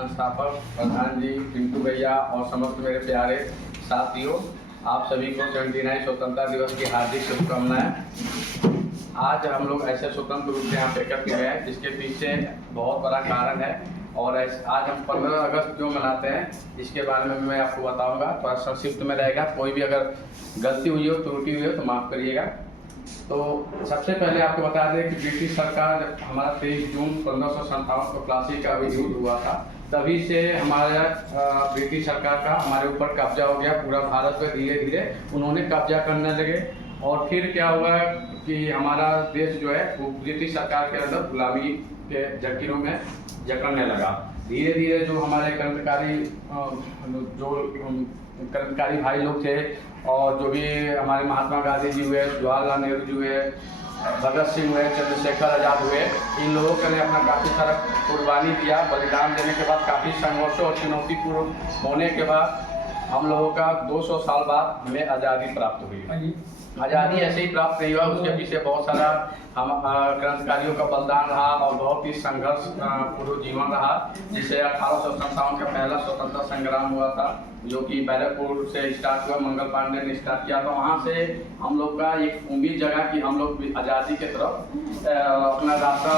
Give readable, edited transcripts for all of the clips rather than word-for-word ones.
संस्थापक प्रधान जी, पिंटू भैया और समस्त मेरे प्यारे साथियों, आप सभी को 79 स्वतंत्रता दिवस की हार्दिक शुभकामनाएं। आज हम लोग ऐसे स्वतंत्र रूप से यहाँ पे एकत्र हुए हैं जिसके पीछे बहुत बड़ा कारण है और आज हम 15 अगस्त क्यों मनाते हैं इसके बारे में मैं आपको बताऊंगा। थोड़ा संक्षिप्त में रहेगा, कोई भी अगर गलती हुई हो, त्रुटि हुई हो तो माफ़ करिएगा। तो सबसे पहले आपको बता दें कि ब्रिटिश सरकार जब हमारा 23 जून 1557 को प्लासी का युद्ध हुआ था, तभी से हमारा ब्रिटिश सरकार का हमारे ऊपर कब्जा हो गया। पूरा भारत पे धीरे धीरे उन्होंने कब्जा करने लगे और फिर क्या हुआ कि हमारा देश जो है वो ब्रिटिश सरकार के अंदर गुलामी के जकीरों में जकड़ने लगा। धीरे धीरे जो हमारे क्रांतिकारी भाई लोग थे और जो भी हमारे महात्मा गांधी जी हुए, जवाहरलाल नेहरू जी हुए, भगत सिंह हुए, चंद्रशेखर आज़ाद हुए, इन लोगों ने अपना काफ़ी सारा कुर्बानी दिया। बलिदान देने के बाद काफ़ी संघर्षों और चुनौतीपूर्ण होने के बाद हम लोगों का 200 साल बाद हमें आज़ादी प्राप्त हुई। आज़ादी ऐसे ही प्राप्त नहीं हुआ, उसके पीछे बहुत सारा हम क्रांतिकारियों का बलिदान रहा और बहुत ही संघर्ष पूर्ण जीवन रहा, जिसे 1857 का पहला स्वतंत्रता संग्राम हुआ था जो कि बैरकपुर से स्टार्ट हुआ। मंगल पांडे ने स्टार्ट किया था। वहाँ से हम लोग का एक उम्मीद जगा कि हम लोग आज़ादी के तरफ अपना रास्ता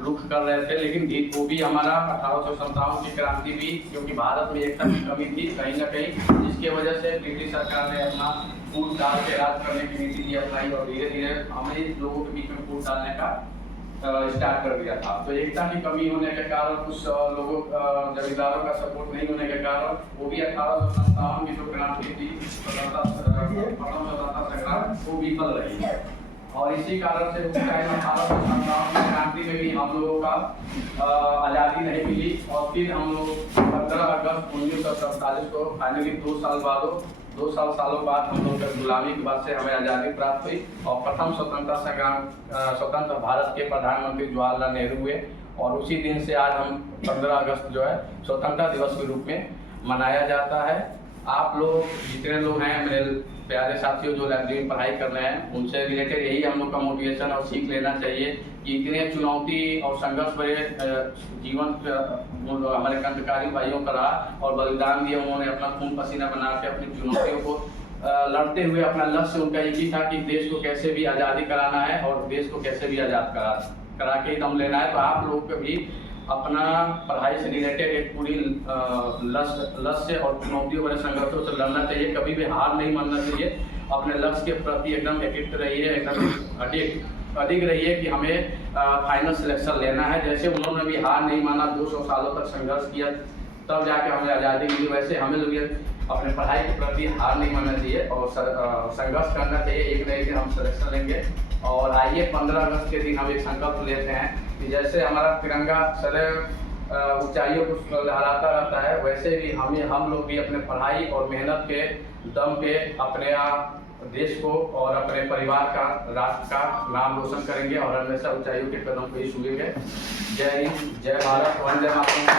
रुख कर रहे थे, लेकिन वो भी हमारा 1857 की क्रांति भी, क्योंकि भारत में एकता की कमी थी कहीं ना कहीं, जिसके वजह से ब्रिटिश सरकार ने अपना फूट डाल के राज करने की नीति भी अपनाई और धीरे धीरे हमें लोगों के बीच में फूट डालने का स्टार्ट कर दिया था। तो एकता की कमी होने के कारण, कुछ लोगों जमींदारों का सपोर्ट नहीं होने के कारण वो भी 1857 की जो क्रांति थी, स्वतंत्रता संग्राम, वो विफल रही। और इसी कारण से उस टाइम 1857 की क्रांति में भी हम लोगों का आज़ादी नहीं मिली और फिर हम लोग 15 अगस्त 1947 को फाइनली 2 सालों बाद हम लोग गुलामी के बाद से हमें आज़ादी प्राप्त हुई और प्रथम स्वतंत्रता संग्राम स्वतंत्र भारत के प्रधानमंत्री जवाहरलाल नेहरू हुए और उसी दिन से आज हम 15 अगस्त जो है स्वतंत्रता दिवस के रूप में मनाया जाता है। आप लोग जितने लोग हैं मेरे प्यारे साथियों जो लाइब्रेरी में पढ़ाई कर रहे हैं, उनसे रिलेटेड यही हम लोग का मोटिवेशन और सीख लेना चाहिए कि इतने चुनौती और संघर्ष भरे जीवन हमारे क्रांतिकारी भाइयों का रहा और बलिदान दिया। उन्होंने अपना खून पसीना बना के अपनी चुनौतियों को लड़ते हुए अपना लक्ष्य उनका एक ही था कि देश को कैसे भी आज़ादी कराना है और देश को कैसे भी आज़ाद करा के ही दम लेना है। तो आप लोगों को भी अपना पढ़ाई से रिलेटेड एक पूरी लक्ष्य और चुनौतियों वाले संघर्षों से लड़ना चाहिए। कभी भी हार नहीं मानना चाहिए। अपने लक्ष्य के प्रति एकदम एडिक्ट रहिए, एकदम अधिक रहिए कि हमें फाइनल सिलेक्शन लेना है। जैसे उन्होंने भी हार नहीं माना, 200 सालों तक संघर्ष किया, तब जाके हमें आज़ादी मिली, वैसे हमें लोग अपने पढ़ाई के प्रति हार नहीं मानना चाहिए और संघर्ष करना चाहिए। एक न एक दिन हम सिलेक्शन लेंगे। और आइए 15 अगस्त के दिन हम एक संकल्प लेते हैं कि जैसे हमारा तिरंगा सदैव ऊंचाइयों को लहराता रहता है, वैसे भी हम लोग भी अपने पढ़ाई और मेहनत के दम पे अपने देश को और अपने परिवार का, राष्ट्र का नाम रोशन करेंगे और हमेशा ऊंचाइयों के कदम पे ही छुएंगे। जय हिंद, जय भारत, वंदे मातरम।